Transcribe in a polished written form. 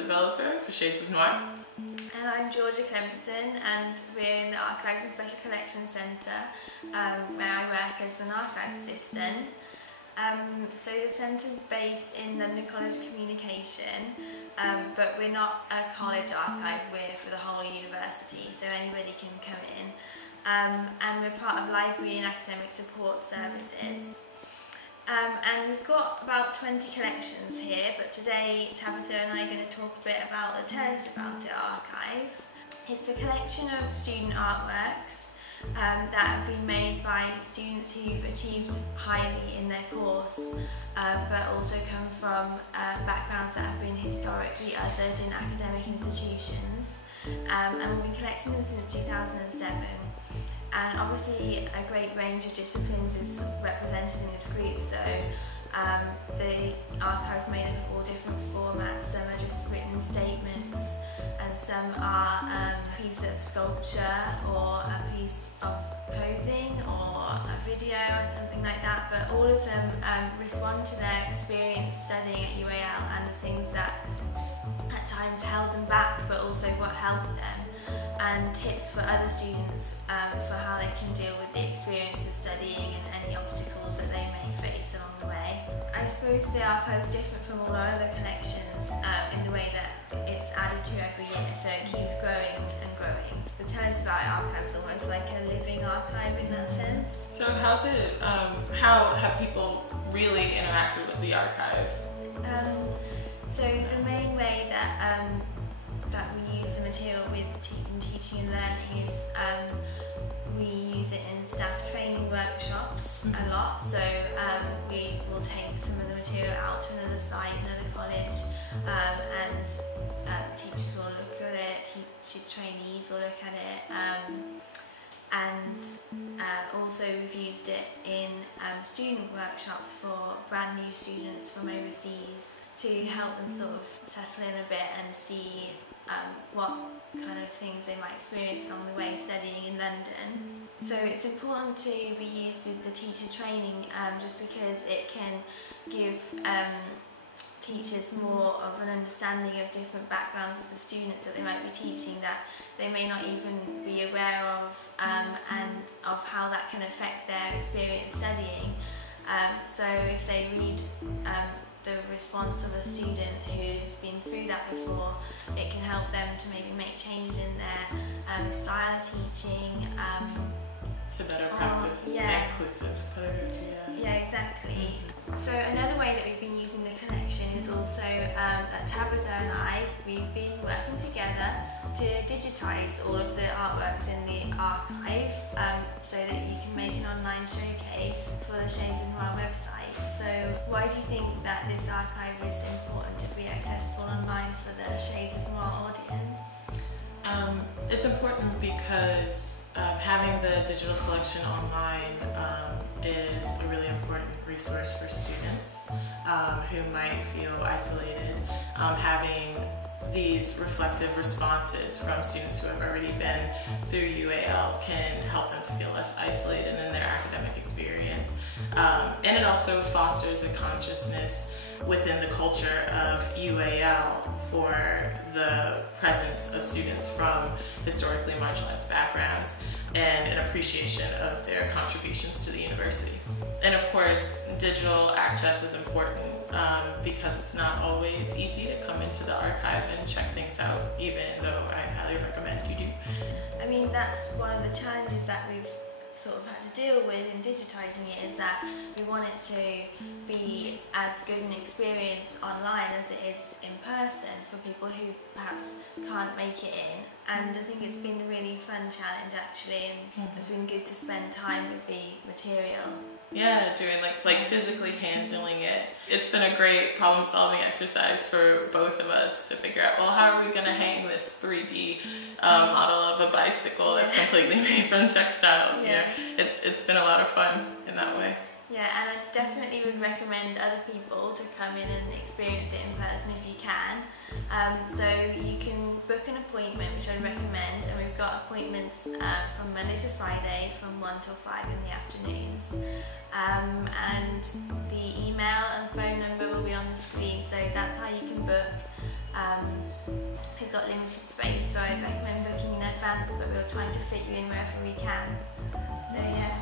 developer for Shades of Noir. And I'm Georgia Clemson, and we're in the Archives and Special Collections Centre, where I work as an archives assistant. So the centre's based in London College of Communication, but we're not a college archive, we're for the whole university, so anybody can come in. And we're part of library and academic support services. And we've got about 20 collections here, but today Tabitha and I are going to talk a bit about the Tell Us About It archive. It's a collection of student artworks that have been made by students who've achieved highly in their course, but also come from backgrounds that have been historically othered in academic institutions. And we've been collecting them since 2007. And obviously a great range of disciplines is represented in this group, so the archive's made up of all different formats. Some are just written statements, and some are a piece of sculpture or a piece of clothing or a video or something like that, but all of them respond to their experience studying at UAL and the things that at times held them back, but also what helped them, and tips for other students for how they can deal with the experience of studying and any obstacles that they may face along the way. I suppose the archive is different from all our other collections in the way that it's added to every year, so it keeps growing and growing. The Tell Us About It archive is almost like a living archive in that sense. So how's it, how have people really interacted with the archive? So the main way that we use the material with teaching and learning is we use it in staff training workshops a lot. So we will take some of the material out to another site, another college, and teachers will look at it, trainees will look at it, and also we've used it in student workshops for brand new students from overseas to help them sort of settle in a bit and see what kind of things they might experience along the way studying in London. So it's important to be used with the teacher training just because it can give teachers more of an understanding of different backgrounds of the students that they might be teaching that they may not even be aware of, and of how that can affect their experience studying. So if they read the response of a student who's been through that before, it can help them to maybe make changes in their style of teaching. To better practice inclusive pedagogy. Yeah, exactly. So another way that we've been using the collection is also that Tabitha and I, we've been working together to digitise all of the artworks in the archive so that you can make an online showcase for the Shades of Noir website. So why do you think that this archive is important to be accessible online for the Shades of Noir audience? It's important because having the digital collection online is a really important resource for students who might feel isolated. Having these reflective responses from students who have already been through UAL can help them to feel less isolated in their academic experience. And it also fosters a consciousness within the culture of UAL for the presence of students from historically marginalized backgrounds and an appreciation of their contributions to the university. And of course, digital access is important because it's not always easy to come into the archive and check things out, even though I highly recommend you do. I mean, that's one of the challenges that we've sort of had to deal with in digitising it, is that we want it to be as good an experience online as it is in person for people who perhaps can't make it in. And I think it's been a really fun challenge actually, and it's been good to spend time with the material. Yeah, doing like physically handling it. It's been a great problem-solving exercise for both of us to figure out, well, how are we going to hang this 3D model of a bicycle that's completely made from textiles? Yeah. You know, it's been a lot of fun in that way. Yeah, and I definitely would recommend other people to come in and experience it in person if you can. So you can book an appointment, which I'd recommend, and we've got appointments from Monday to Friday from 1 till 5 in the afternoons. And the email and phone number will be on the screen, so that's how you can book. We've got limited space, so I'd recommend booking in advance, but we're trying to fit you in wherever we can. So yeah.